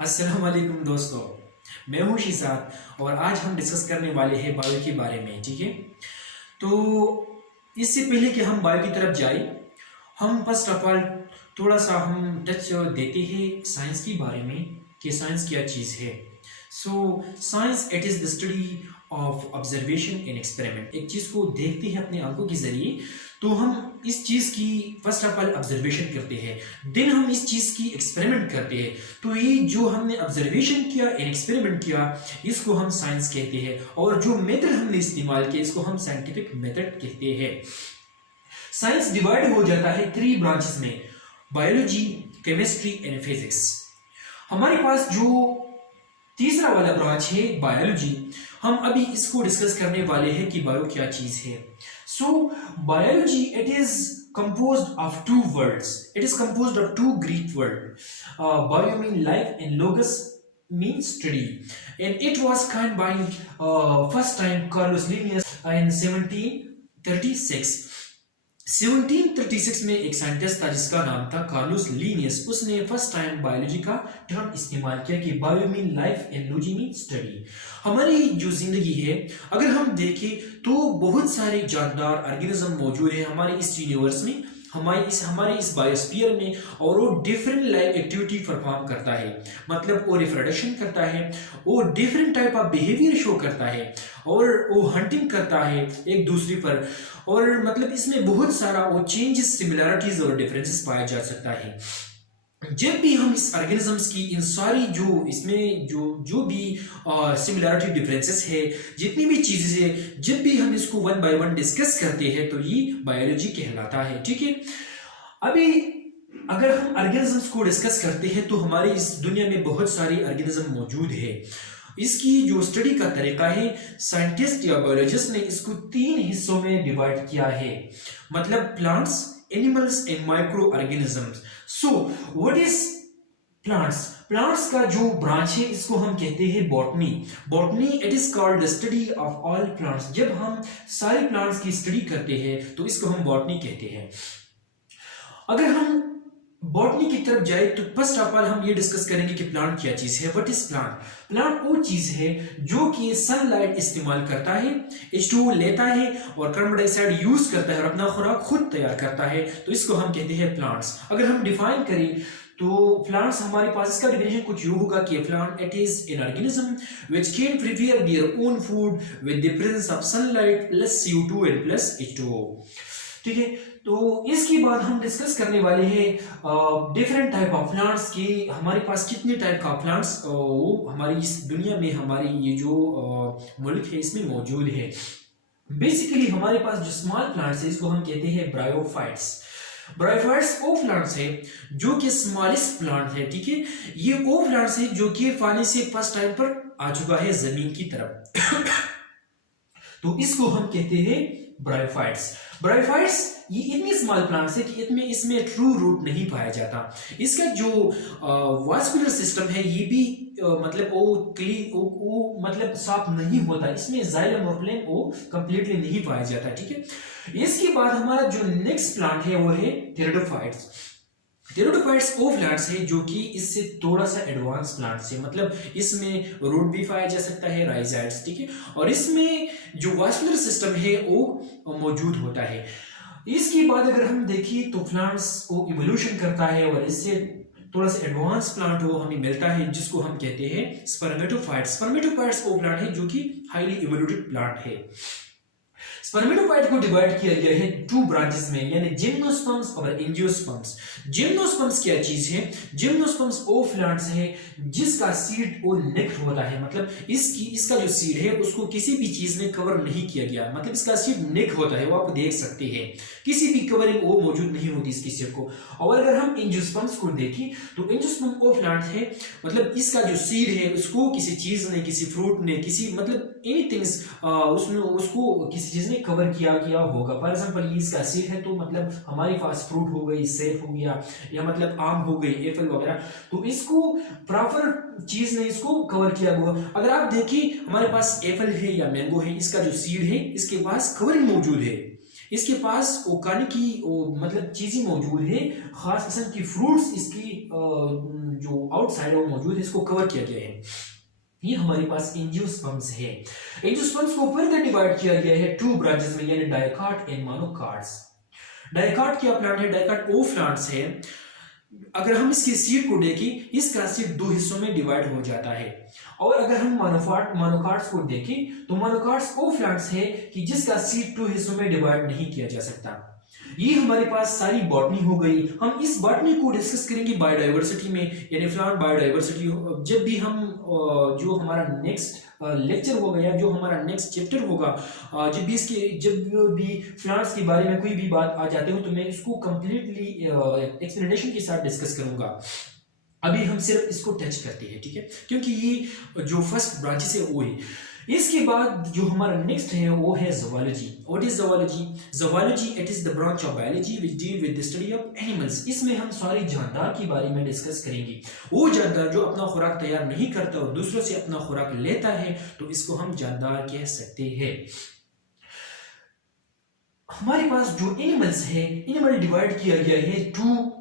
अस्सलाम वालेकुम दोस्तों, मैं हूं शिजात और आज हम डिस्कस करने वाले हैं बायो के बारे में। ठीक है, तो इससे पहले कि हम बायो की तरफ जाए, हम फर्स्ट ऑफ ऑल थोड़ा सा हम टच देते हैं साइंस के बारे में कि साइंस क्या चीज़ है। So science it is the study of observation in experiment. एक चीज़ को देखते हैं अपने आंखों के जरिए, तो हम इस चीज़ की फर्स्ट ऑफ ऑल ऑब्जर्वेशन करते हैं, देन हम इस चीज़ की एक्सपेरिमेंट करते हैं। तो ये जो हमने ऑब्जर्वेशन किया, इन एक्सपेरिमेंट किया, इसको हम साइंस कहते हैं। और जो मेथड हमने इस्तेमाल किया, इसको हम साइंटिफिक मेथड कहते हैं। साइंस डिवाइड हो जाता है 3 ब्रांचेस में, बायोलॉजी, केमिस्ट्री एंड फिजिक्स। हमारे पास जो तीसरा वाला ब्रांच है बायोलॉजी, हम अभी इसको डिस्कस करने वाले हैं कि बायो क्या चीज है। So biology it is composed of 2 words. It is composed of 2 Greek words. Bio mean life and logos means study. And it was coined by first time Carlos Linnaeus in 1736. 1736 में एक scientist था जिसका नाम था Carlos Linnaeus. उसने first time biology का term इस्तेमाल किया कि bio mean life and logy mean study. हमारी जो जिंदगी है, अगर हम देखें तो बहुत सारे जानदार ऑर्गेनिज्म मौजूद है हमारे इस यूनिवर्स में, हमारे इस बायोस्फीयर में, और वो डिफरेंट लाइफ एक्टिविटी परफॉर्म करता है। मतलब वो रिप्रोडक्शन करता है, वो different type of behaviour show करता है, और वो हंटिंग करता है एक दूसरे पर। और मतलब इसमें बहुत सारा वो चेंजेस, सिमिलरिटीज और डिफरेंसेस पाया जा सकता है। जब भी हम इस ऑर्गेनिजम्स की इन सारी जो इसमें जो भी सिमिलरिटी डिफरेंसेस है, जितनी भी चीजें है, जब भी हम इसको वन बाय वन डिस्कस करते हैं तो ये बायोलॉजी कहलाता है। ठीक है, अभी अगर हम ऑर्गेनिजम्स को डिस्कस करते हैं तो हमारे इस दुनिया में बहुत सारे ऑर्गेनिज्म मौजूद है। इसकी जो स्टडी का तरीका है, साइंटिस्ट या बायोलॉजिस्ट ने इसको 3 हिस्सों में डिवाइड किया है, मतलब plants, animals and micro organisms. So what is plants? Plants का जो ब्रांच है इसको हम कहते हैं botany. Botany it is called the study of all plants. जब हम सारे प्लांट्स की स्टडी करते हैं तो इसको हम बॉटनी कहते हैं। अगर हम बॉटनी की तरफ जाए तो फर्स्ट ऑफ ऑल हम ये डिस्कस करेंगे कि प्लांट क्या चीज है। What is plant? प्लांट वो चीज है जो कि सनलाइट इस्तेमाल करता है, H2O लेता है और कार्बन डाइऑक्साइड यूज करता है और अपना खुराक खुद तैयार करता है, तो इसको हम कहते हैं प्लांट्स। अगर हम डिफाइन करें तो प्लांट्स हमारे पास, इसका डिफिनेशन कुछ यूं होगा कि plant it is an organism which can prepare their own food with the presence of sunlight plus CO2 and plus H2O। ठीक है, तो इसके बाद हम डिस्कस करने वाले हैं डिफरेंट टाइप ऑफ प्लांट्स की। हमारे पास कितने टाइप का प्लांट्स वो हमारी इस दुनिया में, हमारी ये जो मुल्क है इसमें मौजूद है। बेसिकली हमारे पास जो स्मॉल प्लांट्स है इसको हम कहते हैं ब्रायोफाइट्स। ब्रायोफाइट्स वो प्लांट्स है जो कि स्मॉलेस्ट प्लांट है। ठीक है, ये वो प्लांट्स है जो कि पानी से फर्स्ट टाइम पर आ चुका है जमीन की तरफ तो इसको हम कहते हैं ब्रायोफाइट्स। ब्रायोफाइट्स ये इतनी स्मॉल प्लांट्स है कि इसमें ट्रू रूट नहीं पाया जाता। इसका जो वास्कुलर सिस्टम है ये भी मतलब वो मतलब साफ नहीं होता, इसमें जाइलम और फ्लेम वो कंप्लीटली नहीं पाया जाता। ठीक है, इसके बाद हमारा जो नेक्स्ट प्लांट है वो है टेरिडोफाइट्स। टेरिडोफाइट्स वो प्लांट्स है जो कि इससे थोड़ा सा एडवांस प्लांट्स है, मतलब इसमें रूट भी पाया जा सकता है, राइजाइड्स। ठीक है, और इसमें जो वास्कुलर सिस्टम है वो मौजूद होता है। इसके बाद अगर हम देखें तो प्लांट्स को इवोल्यूशन करता है और इससे थोड़ा सा एडवांस प्लांट वो हमें मिलता है जिसको हम कहते हैं स्पर्मेटोफाइट्स। स्पर्मेटोफाइट्स वो प्लांट है जो कि हाईली इवोल्यूटेड प्लांट है। स्पर्मेटोफाइट को डिवाइड किया गया है 2 ब्रांचेस में, यानी जिम्नोस्पर्म्स और एंजियोस्पर्म्स। जिम्नोस्पर्म्स क्या चीज है? जिम्नोस्पर्म्स वो प्लांट्स है जिसका सीड वो नेक्ड होता है, मतलब इसका जो सीड है उसको किसी भी चीज ने कवर नहीं किया गया, मतलब इसका सीड नेक होता है, वो आप देख सकते हैं, किसी भी कवरिंग वो मौजूद नहीं होती इसकी सीड को। और अगर हम एंजियोस्पर्म्स को देखें तो एंजियोस्पर्म वो प्लांट है, मतलब इसका जो सीड है उसको किसी चीज ने, किसी फ्रूट ने, किसी मतलब एनीथिंग्स उसमें उसको किसी चीज ने कवर किया गया होगा। फॉर एग्जांपल ये इसका सीड है तो मतलब हमारे पास फ्रूट हो गई, सेब हो गया, या मतलब आम हो गई, एप्पल वगैरह, तो इसको प्रॉपर चीज ने इसको कवर किया हुआ। अगर आप देखिए हमारे पास एप्पल है या मैंगो है, इसका जो सीड है इसके पास कवरिंग मौजूद है, इसके पास वो खाने की मतलब चीजें मौजूद है, खास किस्म की फ्रूट्स इसकी जो आउटसाइड है वो मौजूद है, इसको कवर किया गया है। ये हमारे पास एंजियोस्पर्म्स है। एंजियोस्पर्म्स को फर्दर डिवाइड किया गया है टू ब्रांचेस में, यानी डायकाट एंड मोनोकाट्स। डायकाट क्या प्लांट है? डायकाट वो प्लांट्स है, अगर हम इसकी सीड को देखें, इसका सीड दो हिस्सों में डिवाइड हो जाता है। और अगर हम मोनोकाट्स को देखें तो मोनोकाट्स वो प्लांट्स है कि जिसका सीड दो हिस्सों में डिवाइड नहीं किया जा सकता। ये हमारे पास सारी बॉटनी हो गई। हम इस बॉटनी को डिस्कस करेंगे बायोडाइवर्सिटी में, यानी प्लांट बायोडाइवर्सिटी। जब भी हम जो हमारा नेक्स्ट लेक्चर होगा या जो हमारा नेक्स्ट चैप्टर होगा, जब भी प्लांट्स के बारे में कोई भी बात आ जाते हो तो मैं इसको कंप्लीटली एक्सप्लेनेशन के साथ डिस्कस करूंगा। अभी हम सिर्फ इसको टच करते हैं, ठीक है, क्योंकि ये जो फर्स्ट ब्रांचेस है वो है। इसके बाद जो हमारा नेक्स्ट है वो है zoology. What is zoology? Zoology it is the branch of biology which deal with the study of animals. इसमें हम सारे जानदार के बारे में डिस्कस करेंगे। वो जानदार जो अपना खुराक तैयार नहीं करता और दूसरों से अपना खुराक लेता है, तो इसको हम जानदार कह सकते हैं। हमारे पास जो एनिमल्स है, एनिमल डिवाइड किया गया है टू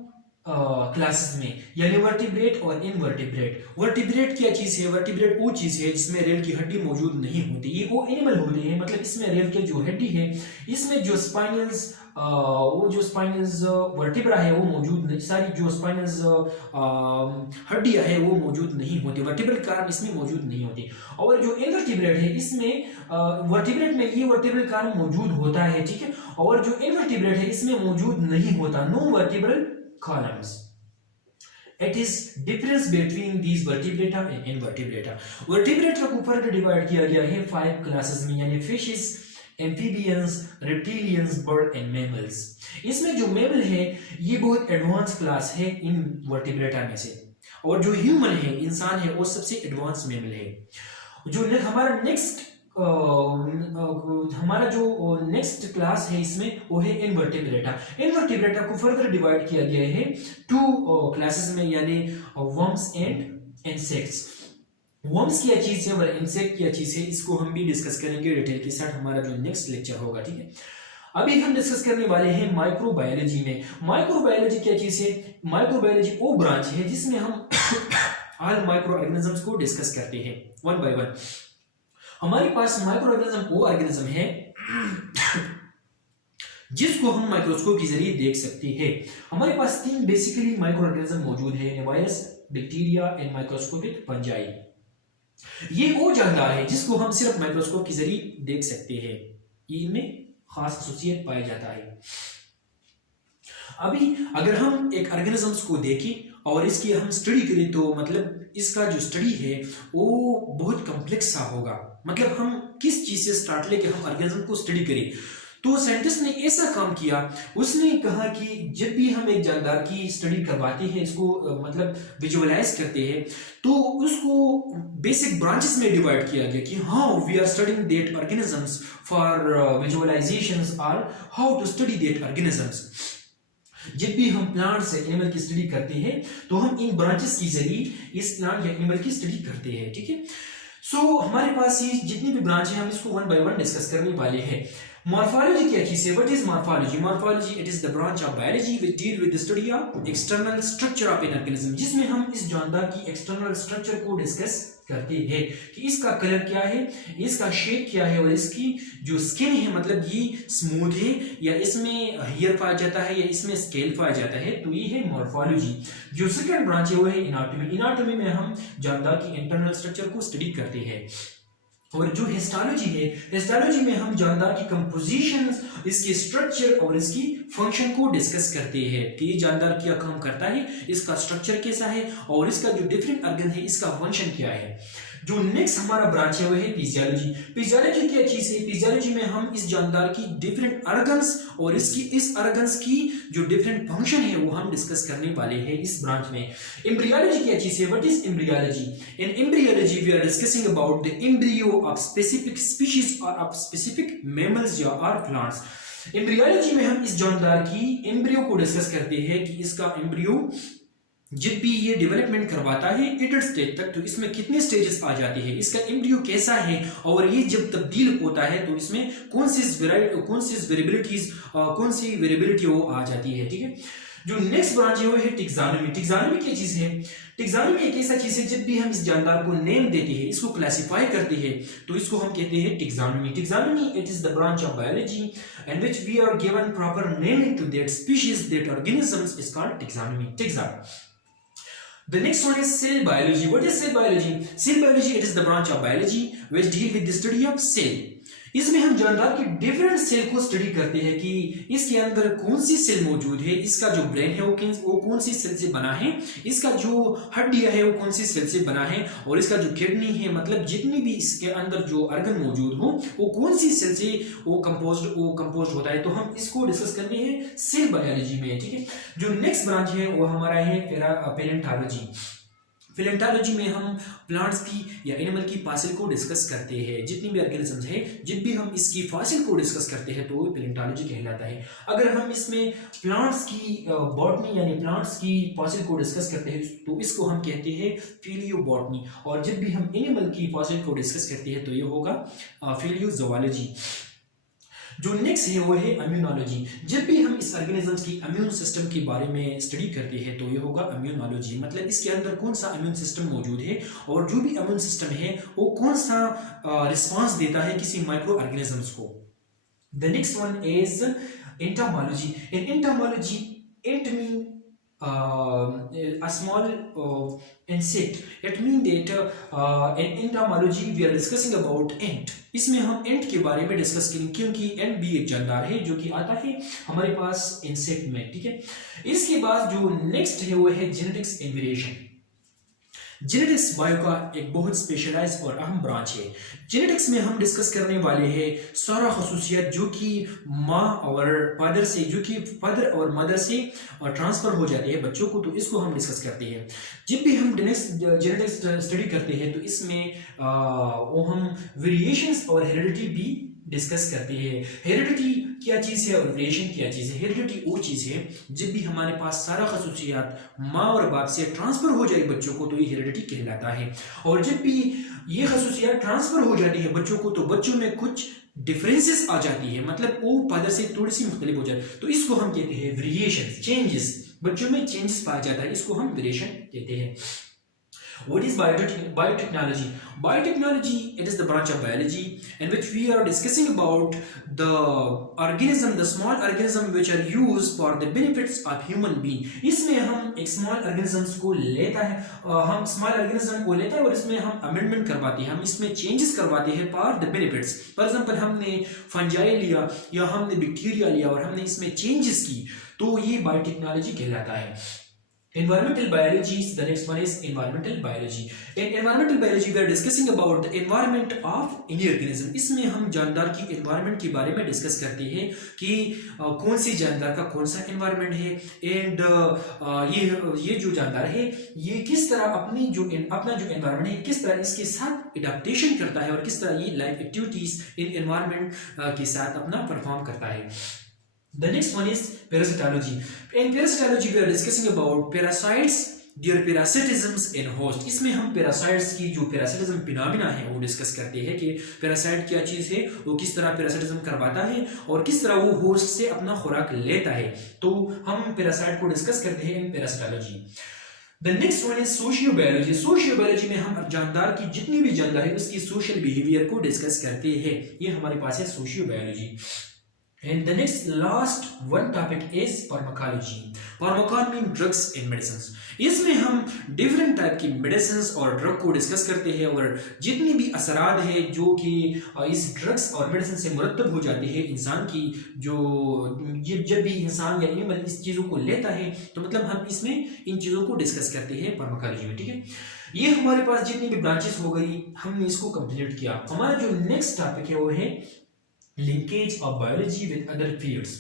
क्लासेस में, यानी वर्टिब्रेट और इनवर्टिब्रेट। वर्टिब्रेट क्या चीज है? वर्टिब्रेट वो चीज है जिसमें रेल की हड्डी मौजूद नहीं होती। ये वो एनिमल होते हैं, मतलब इसमें रेल के जो हड्डी है, इसमें जो स्पाइनल्स वर्टिब्रा है वो मौजूद नहीं, सारी जो स्पाइनल्स हड्डियां है वो मौजूद नहीं होती, वर्टिब्रल कार्न इसमें मौजूद नहीं होती। और जो इनवर्टिब्रेट है, इसमें वर्टिब्रेट में ये वर्टिब्रल कार्न मौजूद होता है, ठीक है, और जो इनवर्टिब्रेट है इसमें मौजूद नहीं होता, no vertebral columns. It is difference between these vertebrata and invertebrata. Vertebrata को फर्दर डिवाइड किया गया है 5 क्लासेस में, यानी fishes, amphibians, reptilians, bird and mammals. इसमें जो मैमल है ये बहुत एडवांस क्लास है इन वर्टिब्रेटा में से, और जो ह्यूमन है, इंसान है, वो सबसे एडवांस मैमल है। जो हमारा जो नेक्स्ट क्लास है इसमें वो है इनवर्टिब्रेटा। इनवर्टिब्रेटा को फर्दर डिवाइड किया गया है 2 क्लासेस में, यानी वर्म्स एंड इंसेक्ट्स। वर्म्स क्या चीज है और इंसेक्ट क्या चीज है, इसको हम भी डिस्कस करेंगे डिटेल के साथ, हमारा जो नेक्स्ट लेक्चर होगा, ठीक है। अभी हम डिस्कस करने वाले हैं माइक्रोबायोलॉजी में। माइक्रोबायोलॉजी क्या चीज है? माइक्रोबायोलॉजी वो ब्रांच है जिसमें हम ऑल माइक्रो ऑर्गेनिजम्स को डिस्कस करते हैं वन बाय वन। हमारे पास माइक्रो ऑर्गेनिज्म वो ऑर्गेनिज्म है जिसको हम माइक्रोस्कोप के जरिए देख सकते हैं। हमारे पास 3 बेसिकली माइक्रो ऑर्गेनिज्म मौजूद है, virus, bacteria and microscopic fungi. ये वो जानदार है जिसको हम सिर्फ माइक्रोस्कोप के जरिए देख सकते हैं, इनमें खास एसोसिएट पाया जाता है। अभी अगर हम एक ऑर्गेनिजम्स को देखें और इसकी हम स्टडी करें तो मतलब इसका जो स्टडी है वो बहुत कॉम्प्लेक्स सा होगा। मतलब हम किस चीज से स्टार्ट लेके हम ऑर्गेनिज्म को स्टडी करें, तो साइंटिस्ट ने ऐसा काम किया, उसने कहा कि जब भी हम एक जानदार की स्टडी करवाते हैं, इसको मतलब विजुअलाइज करते हैं, तो उसको बेसिक ब्रांचेस में डिवाइड किया गया कि how we are studying that organisms for visualizations और how to study that organisms. जब भी हम प्लांट से एनिमल की स्टडी करते हैं तो हम इन ब्रांचेस के जरिए इस प्लांट या एनिमल की स्टडी करते हैं, ठीक है। सो हमारे पास ये जितनी भी ब्रांच है हम इसको वन बाय वन डिस्कस करने वाले हैं। मॉर्फोलॉजी क्या चीज है? What is morphology? Morphology it is the branch of biology which deal with the study of external structure of an organism, जिसमें हम इस जानदार की एक्सटर्नल स्ट्रक्चर को डिस्कस करते हैं कि इसका कलर क्या है, इसका शेप क्या है, और इसकी जो स्किन है मतलब ये स्मूथ है या इसमें हेयर पाया जाता है या इसमें स्केल पाया जाता है, तो ये है मॉर्फोलॉजी। जो सेकंड ब्रांच है वो है एनाटॉमी। एनाटॉमी में हम जानदार की इंटरनल स्ट्रक्चर को स्टडी करते हैं। और जो हिस्टोलॉजी है, हिस्टोलॉजी में हम जानदार की कंपोजिशन, इसकी स्ट्रक्चर और इसकी फंक्शन को डिस्कस करते हैं कि ये जानदार क्या काम करता है, इसका स्ट्रक्चर कैसा है और इसका जो डिफरेंट ऑर्गन है इसका फंक्शन क्या है। जो नेक्स्ट हमारा ब्रांच है वो है फिजियोलॉजी। फिजियोलॉजी क्या चीज है? फिजियोलॉजी में हम इस जानदार की डिफरेंट ऑर्गन्स और इस ऑर्गन्स की जो डिफरेंट फंक्शन है वो हम डिस्कस करने वाले हैं इस ब्रांच में। एम्ब्रियोलॉजी क्या चीज है? What is embryology? In embryology we are discussing about the embryo of specific species और ऑफ स्पेसिफिक मैमल्स या और प्लांट्स। एम्ब्रियोलॉजी में हम इस जानदार की एम्ब्रियो को डिस्कस करते हैं कि इसका एम्ब्रियो जब भी ये डेवलपमेंट करवाता है एडल्ट स्टेज तक, तो इसमें कितने स्टेजेस आ जाती है, इसका एम्ब्रियो कैसा है, और ये जब तब्दील होता है तो इसमें कौन सी वेरिएबिलिटी वो आ जाती है। ठीक है, जो नेक्स्ट ब्रांच है वो है टिक्सानोमी। टिक्सानोमी क्या चीज है? टिक्सानोमी एक ऐसा चीज है जब भी हम इस जानदार को नेम देते हैं, इसको क्लासिफाई करते हैं, तो इसको हम कहते हैं taxonomy. Taxonomy it is the branch of biology in which we are given proper naming to that species, that organisms is called taxonomy. Taxon. The next one is cell biology. What is cell biology? Cell biology it is the branch of biology which deal with the study of cell. इसमें हम जानदार की different cell को study करते हैं कि इसके अंदर कौन सी सेल मौजूद है, इसका जो ब्रेन है वो कौन सी सेल से बना है, इसका जो हड्डियां है वो कौन सी सेल से बना है, और इसका जो किडनी है, मतलब जितनी भी इसके अंदर जो ऑर्गन मौजूद हो वो कौन सी सेल से वो कंपोज्ड होता है। तो हम इसको डिस्कस करते हैं सेल बायोलॉजी में। ठीक है, जो नेक्स्ट ब्रांच है वो हमारा है पैलेंटोलॉजी। पैलेंटोलॉजी में हम प्लांट्स की या एनिमल की फॉसिल को डिस्कस करते हैं, जितनी भी ऑर्गेनिजम्स है जब भी हम इसकी फॉसिल को डिस्कस करते हैं तो वो पैलेंटोलॉजी कहलाता है। अगर हम इसमें प्लांट्स की बॉटनी यानी प्लांट्स की फॉसिल को डिस्कस करते हैं तो इसको हम कहते हैं फिलियोबॉटनी, और जब भी हम एनिमल की फॉसिल को डिस्कस करते हैं तो ये होगा फिलियोजोलॉजी। जो नेक्स्ट है वो है इम्यूनोलॉजी। जब भी हम इस ऑर्गेनिजम्स की इम्यून सिस्टम के बारे में स्टडी करते हैं तो ये होगा इम्यूनोलॉजी, मतलब इसके अंदर कौन सा इम्यून सिस्टम मौजूद है और जो भी इम्यून सिस्टम है वो कौन सा रिस्पांस देता है किसी माइक्रो ऑर्गेनिजम्स को। The next one is entomology. In entomology it mean a small insect. It mean that in entomology we are discussing about ant. इसमें हम ant के बारे में डिस्कस करेंगे क्योंकि ant भी एक जानदार है जो कि आता है हमारे पास इंसेक्ट में। ठीक है, इसके बाद जो नेक्स्ट है वो है genetics and variation. Genetics bio का एक बहुत स्पेशलाइज और अहम ब्रांच है। जेनेटिक्स में हम डिस्कस करने वाले हैं सारा खसूसियात जो कि माँ और फादर से, जो कि फादर और मदर से ट्रांसफर हो जाते हैं बच्चों को, तो इसको हम डिस्कस करते हैं। जब भी हम जेनेटिक्स स्टडी करते हैं तो इसमें वो हम वेरिएशंस और हेरिडिटी भी डिस्कस करते हैं। हेरिडिटी क्या चीज़ है और वेरिएशन क्या चीज़ है? हेरिडिटी वो चीज़ है जब भी हमारे पास सारा खसूसियात माँ और बाप से ट्रांसफर हो जाए बच्चों को तो ये हेरिडिटी कहलाता है, और जब भी ये खसूसियात ट्रांसफर हो जाती है बच्चों को तो बच्चों में कुछ डिफरेंसेस आ जाती है, मतलब वो फादर से थोड़ी सी मुख्तलिफ हो जाए, तो इसको हम कहते हैं वेरिएशन, चेंजेस। बच्चों में चेंजेस पाया जाता है, इसको हम वेरिएशन कहते हैं। What is biotechnology? Biotechnology, it is the branch of biology in which we are discussing about the organism, the small organism which are used for the benefits of human being. इसमें हम एक small organisms को लेता है, हम small organism को लेता है और इसमें हम amendment करवाते हैं, हम इसमें changes करवाते हैं for the benefits. For example, हमने fungi लिया या हमने bacteria लिया और हमने इसमें changes की, तो ये biotechnology कहलाता है। Environmental biology, the next one is environmental biology. In environmental biology we are discussing about the environment of any organism. इसमें हम जानदार की environment के बारे में डिस्कस करते हैं कि कौन सी जानदार का कौन सा environment है, and ये जो जानदार है ये किस तरह अपना जो environment है किस तरह इसके साथ adaptation करता है और किस तरह ये life activities in environment के साथ अपना perform करता है। The next one is parasitology. In parasitology we are discussing about parasites, their parasitisms in host. इसमें हम parasites की जो parasitism phenomena है वो डिस्कस करते हैं कि parasite क्या चीज़ है, वो किस तरह parasitism करवाता है और किस तरह वो host से अपना खुराक लेता है, तो हम parasite को डिस्कस करते हैं in parasitology. The next one is sociobiology. Sociobiology में हम जानदार की जितनी भी जानदार है उसकी social behavior को डिस्कस करते हैं, ये हमारे पास है sociobiology. And the next last one topic is pharmacology. Pharmacology means drugs and medicines. इसमें हम different type की medicines और drug को डिस्कस करते हैं और जितनी भी असरात है जो कि इस drugs और medicine से मुरतब हो जाती है इंसान की, जो जब भी इंसान या एनिमल इस चीज़ों को लेता है तो मतलब हम इसमें इन चीज़ों को डिस्कस करते हैं फार्माकोलॉजी में। ठीक है, ये हमारे पास जितनी भी ब्रांचेस हो गई हमने इसको कंप्लीट किया। हमारा जो नेक्स्ट टॉपिक है वो है linkage of biology with other fields.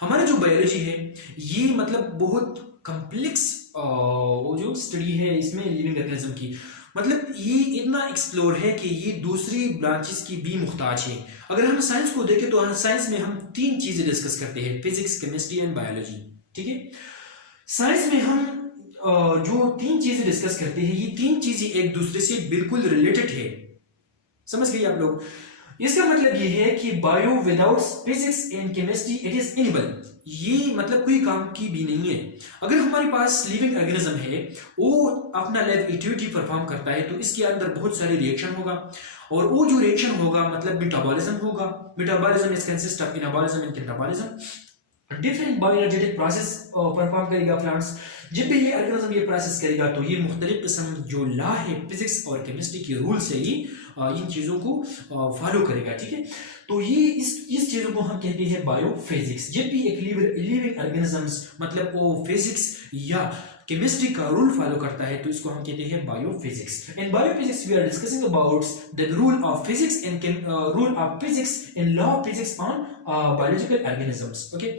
हमारा जो बायोलॉजी है ये मतलब बहुत कम्प्लेक्स वो जो स्टडी है इसमें लिविंग ऑर्गेनिज्म की, मतलब ये इतना एक्सप्लोर है कि ये दूसरी ब्रांचेस की भी मुख्ताज है। अगर हम साइंस को देखें तो साइंस में हम तीन चीजें डिस्कस करते हैं, फिजिक्स, केमिस्ट्री एंड बायोलॉजी। ठीक है, साइंस में हम जो तीन चीजें डिस्कस करते हैं, ये तीन चीजें एक दूसरे से बिल्कुल रिलेटेड है। समझ गए आप लोग? इसका मतलब ये है कि bio without physics and chemistry it is enable, ये मतलब कोई काम की भी नहीं है। अगर हमारे पास लिविंग ऑर्गेनिज्म है, वो अपना लैब एक्टिविटी परफॉर्म करता है, तो इसके अंदर बहुत सारे रिएक्शन होगा, और वो जो रिएक्शन होगा मतलब मेटाबॉलिज्म होगा। Metabolism is consist of anabolism and catabolism. Different biological process perform करेगा प्लांट्स। जब भी ये ऑर्गेनिज्म ये प्रोसेस करेगा तो ये मुख्तलिफ किस्म जो लॉ है फिजिक्स और केमिस्ट्री के रूल से ही इन चीज़ों को फॉलो करेगा, ठीक है। तो ये इस चीज़ों को हम कहते हैं बायोफिजिक्स। जब भी एक लिविंग ऑर्गेनिजम्स मतलब वो फिजिक्स या केमिस्ट्री का रूल फॉलो करता है तो इसको हम कहते हैं biophysics. In biophysics we are discussing about the rule of physics and rule of physics in law of physics on biological organisms. Okay,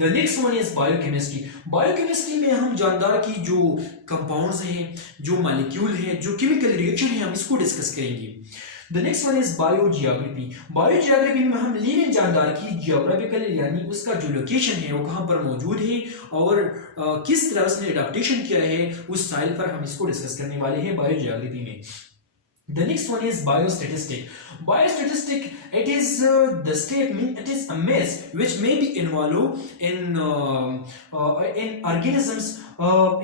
the next one is biochemistry. Biochemistry में हम जानदार की जो कंपाउंड्स हैं, जो मॉलिक्यूल है, जो chemical reaction है, हम इसको डिस्कस करेंगे। The next one is biogeography. Biogeography में हम लिविंग जानदार की जियोग्राफिकल यानी उसका जो लोकेशन है वो कहाँ पर मौजूद है और किस तरह उसने एडाप्टेशन किया है उस साइल पर, हम इसको डिस्कस करने वाले हैं बायोजियोग्राफी में। The next one is biostatistic. Biostatistic, it is the statement, it is a mass which may be involved in organisms,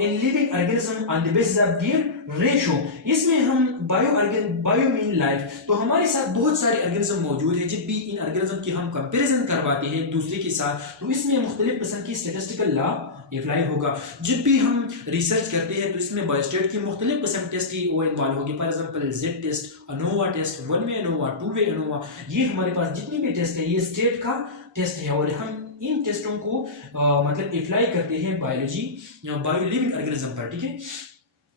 in living organism on the basis of their ratio. इसमें हम bio mean life, तो हमारे साथ बहुत सारे organism मौजूद है। जब भी इन ऑर्गेनिज्म की हम कंपैरिजन करवाते हैं दूसरे के साथ तो इसमें मुख्तलिफ किस्म की स्टेटिस्टिकल लॉ अप्लाई होगा। जब भी हम रिसर्च करते हैं तो इसमें बायोस्टेट की मुख्तलिफ किस्म टेस्ट की वो इन्वॉल्व होगी। For example z test, anova test, one way anova, two way anova, ये हमारे पास जितनी भी टेस्ट है ये स्टेट का टेस्ट है और हम इन टेस्टों को मतलब अप्लाई करते हैं बायोलॉजी या बायो लिविंग ऑर्गेनिज्म पर, ठीक है।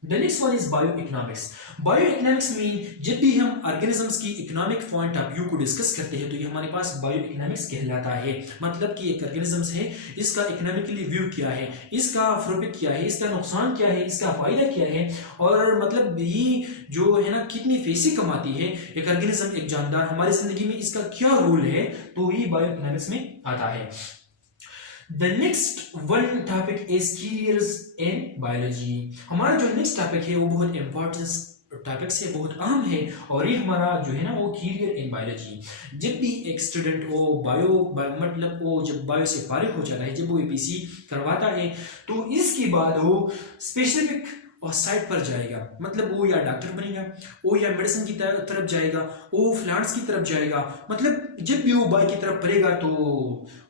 The next one is bioeconomics. Bioeconomics mean जब भी हम ऑर्गेनिजम्स की इकोनॉमिक पॉइंट ऑफ व्यू को डिस्कस करते हैं तो ये हमारे पास बायोइकोनॉमिक्स कहलाता है। मतलब कि एक ऑर्गेनिजम्स है, इसका इकोनॉमिकली व्यू क्या है, इसका प्रॉफिट क्या है, इसका नुकसान क्या है, इसका फायदा क्या है, और मतलब ये जो है ना कितनी पैसे कमाती है एक ऑर्गेनिज्म, एक जानदार हमारी जिंदगी में इसका क्या रोल है, तो ये बायोइकोनॉमिक्स में आता है। The next one topic is careers in biology. हमारा जो नेक्स्ट टॉपिक है वो बहुत इंपॉर्टेंट टॉपिक से बहुत अहम है और ये हमारा जो है ना वो करियर इन बायोलॉजी। जब भी एक स्टूडेंट वो मतलब वो जब बायो से फारिग हो जाता है, जब वो एपीसी करवाता है तो इसके बाद वो स्पेसिफिक और साइड पर जाएगा, मतलब वो या डॉक्टर बनेगा, वो या मेडिसिन की तरफ जाएगा, वो प्लांट्स की तरफ जाएगा। मतलब जब भी वो बायो की तरफ पढ़ेगा तो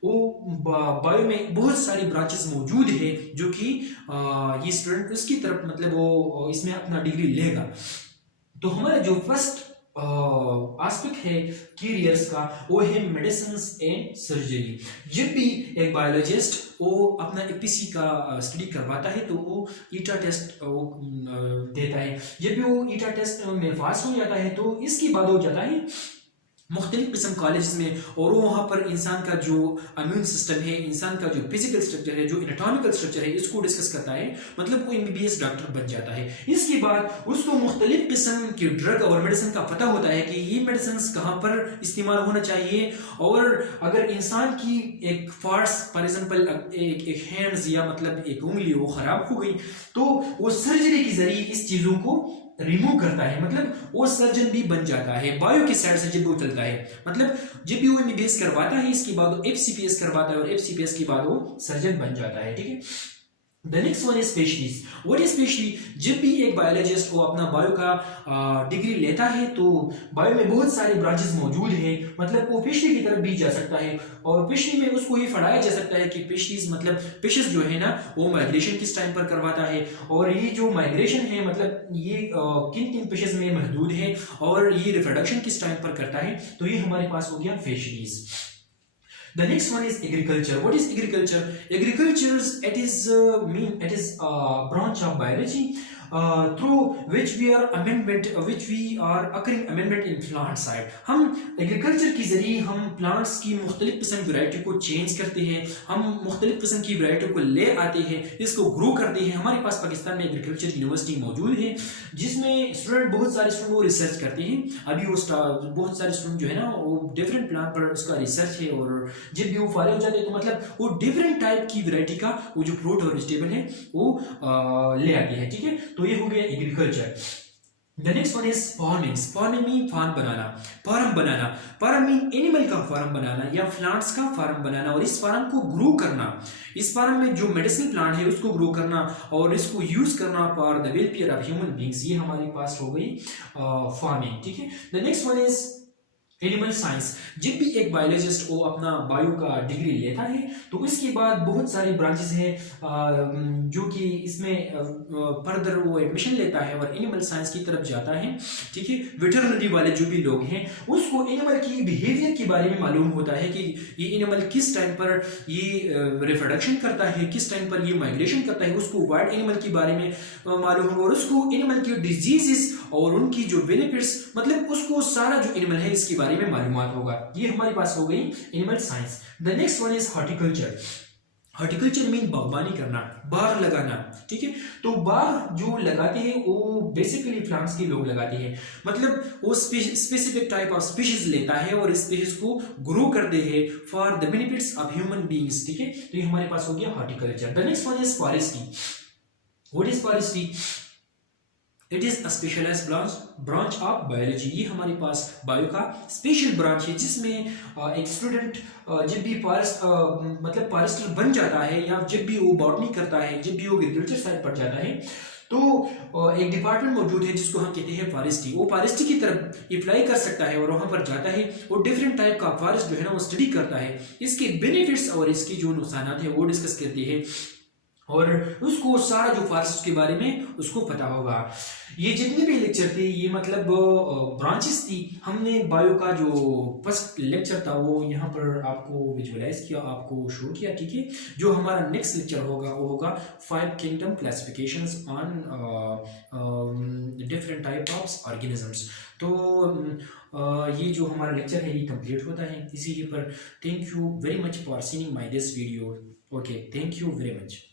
वो बायो में बहुत सारी ब्रांचेस मौजूद है जो कि ये स्टूडेंट उसकी तरफ मतलब वो इसमें अपना डिग्री लेगा। तो हमारा जो फर्स्ट एस्पेक्ट है कैरियर्स का वो है मेडिसिन एंड सर्जरी। जब भी एक बायोलॉजिस्ट वो अपना एपीसी का स्टडी करवाता है तो वो ईटा टेस्ट वो देता है। जब भी वो ईटा टेस्ट में पास हो जाता है तो इसके बाद हो जाता है मुख्तलिफ किस्म कॉलेज में और वो वहाँ पर इंसान का जो इम्यून सिस्टम है, इंसान का जो फिजिकल स्ट्रक्चर है, जो एनाटॉमिकल स्ट्रक्चर है, इसको डिस्कस करता है। मतलब वो एमबीबीएस डॉक्टर बन जाता है। इसके बाद उसको मुख्तलिफ किस्म के ड्रग और मेडिसिन का पता होता है कि ये मेडिसिन कहाँ पर इस्तेमाल होना चाहिए, और अगर इंसान की एक पार्ट्स फॉर एग्जाम्पल एक हैंड्स या मतलब एक उंगली वो खराब हो गई तो वो सर्जरी के जरिए इस चीज़ों को रिमूव करता है। मतलब वो सर्जन भी बन जाता है बायो की साइड से जब वो चलता है। मतलब जब भी वो एमबीबीएस करवाता है इसके बाद वो एफसीपीएस करवाता है और एफसीपीएस के बाद वो सर्जन बन जाता है, ठीक है। The next one is specialist. What is specialist? जब भी एक बायोलॉजिस्ट वो अपना बायो का डिग्री लेता है तो बायो में बहुत सारे ब्रांचेस मौजूद हैं। मतलब वो फिशरी की तरफ भी जा सकता है और फिशरी में उसको ये पढ़ाया जा सकता है कि फिशरीज मतलब फिशेस जो है ना वो माइग्रेशन किस टाइम पर करवाता है, और ये जो माइग्रेशन है मतलब ये किन किन फिशेस में महदूद है, और ये रिप्रोडक्शन किस टाइम पर करता है। तो ये हमारे पास हो गया fisheries. The next one is agriculture. What is agriculture? Agriculture it is a branch of biology. Through which we are occurring amendment in plant side। हम एग्रीकल्चर के जरिए हम प्लांट्स की मुख्तलिफ किस्म की वैरायटी को चेंज करते हैं, हम मुख्तलिफ किस्म की वैरायटी को ले आते हैं, इसको ग्रो करते हैं। हमारे पास पाकिस्तान में एग्रीकल्चर यूनिवर्सिटी मौजूद है जिसमें स्टूडेंट, बहुत सारे स्टूडेंट वो रिसर्च करते हैं। अभी वो बहुत सारे स्टूडेंट जो है ना वो डिफरेंट प्लांट पर उसका रिसर्च है, और जब भी वो फारिग हो जाते हैं तो मतलब वो डिफरेंट टाइप की वैरायटी का वो जो फ्रूट और वेजिटेबल है वो ले आते हैं। ठीक है, तो ये हो गया agriculture. The next one is farming. Farming mean farm बनाना, फार्म बनाना। फार्म मीन एनिमल का फार्म बनाना या प्लांट्स का फार्म बनाना, और इस फार्म को ग्रो करना। इस फार्म में जो मेडिसिन प्लांट है उसको ग्रो करना और इसको यूज करना for the welfare of human beings. ये हमारे पास हो गई फार्मिंग। ठीक है, the next one is animal science. जब भी एक बायोलॉजिस्ट वो अपना बायो का डिग्री लेता है तो इसके बाद बहुत सारी ब्रांचेस हैं जो कि इसमें फर्दर वो एडमिशन लेता है और एनिमल साइंस की तरफ जाता है। ठीक है, वेटरनरी वाले जो भी लोग हैं उसको एनिमल की बिहेवियर के बारे में मालूम होता है कि ये एनिमल किस टाइम पर ये रिप्रोडक्शन करता है, किस टाइम पर ये माइग्रेशन करता है, उसको वाइल्ड एनिमल के बारे में मालूम होगा, और उसको एनिमल की डिजीजेस और उनकी जो बेनिफिट्स, मतलब उसको सारा जो एनिमल है इसके बारे में मालूमात होगा। ये हमारे पास हो गई animal science. The next one is horticulture. Horticulture mean बागवानी करना, बाग लगाना। ठीक है, तो बाग जो लगाते हैं वो बेसिकली प्लांट्स के लोग लगाते हैं, मतलब वो स्पेसिफिक टाइप ऑफ स्पीशीज लेता है और स्पीशीज को ग्रो करते हैं for the benefits of human beings. ठीक है, तो ये हमारे पास हो गया horticulture. The next one is forestry. What is forestry? It is a specialised branch of biology. ये हमारे पास बायो का स्पेशल ब्रांच है जिसमें एक स्टूडेंट जब भी फॉरेस्ट मतलब फॉरेस्टर बन जाता है या जब भी वो बॉटनी करता है, जब भी वो एग्रीकल्चर साइड पर जाता है तो एक डिपार्टमेंट मौजूद है जिसको हम कहते हैं फॉरेस्ट्री। वो फॉरेस्ट्री की तरफ अप्लाई कर सकता है और वहां पर जाता है और डिफरेंट टाइप का फॉरेस्ट जो है ना वो स्टडी करता है, इसके बेनिफिट्स और इसके जो नुकसान है वो डिस्कस करते हैं और उसको सारा जो फॉरेस्ट के बारे में उसको पता होगा। ये जितने भी लेक्चर थे ये मतलब ब्रांचेस थी। हमने बायो का जो फर्स्ट लेक्चर था वो यहाँ पर आपको विजुअलाइज किया, आपको शो किया। ठीक है, जो हमारा नेक्स्ट लेक्चर होगा वो होगा 5 kingdom classifications on different type of organisms. तो ये जो हमारा लेक्चर है ये कंप्लीट होता है इसी पर। Thank you very much for seeing my this video. Okay, thank you very much.